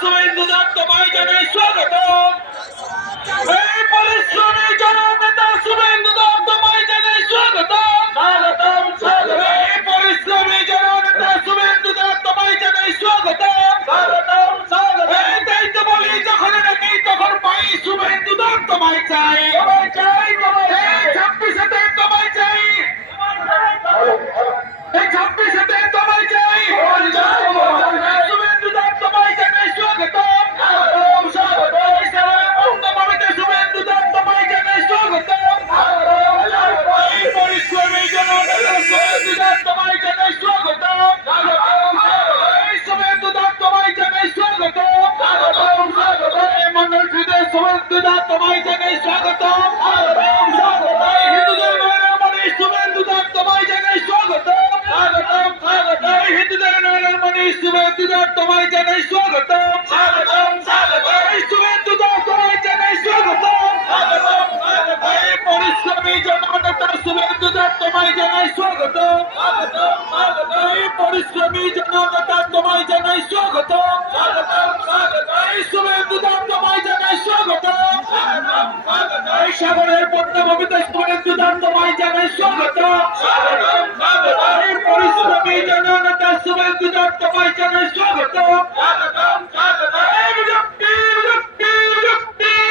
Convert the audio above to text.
শুভেন্দু দত্ত তোমায় জানাই স্বাগতম। এই পরিশ্রমী জননেতা শুভেন্দু দত্ত তোমায় জানাই স্বাগতম। স্বাগতম স্বাগতম। এই পরিশ্রমী জননেতা শুভেন্দু দত্ত তোমায় জানাই স্বাগতম। স্বাগতম স্বাগতম। এই তাই তো বলি যখন ডাকি তখন পাই শুভেন্দু দত্ত তোমায় চাই। তোমায় চাই তোমায় চাই। 26-তে তোমায় চাই। এই 26-তে তোমায় চাই। শুভেন্দু দত্ত তোমায় জানাই স্বাগতম। স্বাগতম স্বাগতম। বঙ্গভূমিতে শুভেন্দু দত্ত তোমায় জানাই স্বাগতম। স্বাগতম স্বাগতম। এই পরিশ্রমী জননেতা শুভেন্দু দত্ত তোমায় জানাই স্বাগতম। স্বাগতম স্বাগতম। এই শুভেন্দু দত্ত তোমায় জানাই স্বাগতম। স্বাগতম স্বাগতম। এই মন্ডলটিতে শুভেন্দু দত্ত তোমায় জানাই স্বাগতম। স্বাগতম স্বাগতম। হিন্দুদের নয়নমণি শুভেন্দু দত্ত তোমায় জানাই স্বাগতম। স্বাগতম স্বাগতম। হিন্দুদের নয়নমণি শুভেন্দু দত্ত তোমায় জানাই স্বাগতম। স্বাগতম স্বাগতম। এই শুভেন্দু দত্ত তোমায় জানাই স্বাগতম। স্বাগতম স্বাগতম। এই পরিশ্রমী জননেতা শুভেন্দু দত্ত তোমায় জানাই স্বাগতম। স্বাগতম স্বাগতম। এই পরিশ্রমী জননেতা তোমায় জানাই স্বাগতম। স্বাগতম স্বাগতম। এই শুভেন্দু দত্ত তোমায় জানাই স্বাগতম। স্বাগতম স্বাগতম। এই সাগরের পদ্মভূমিতে শুভেন্দু দত্ত তোমায় জানাই স্বাগতম। স্বাগতম স্বাগতম। এই পরিশ্রমী জননেতা শুভেন্দু দত্ত তোমায়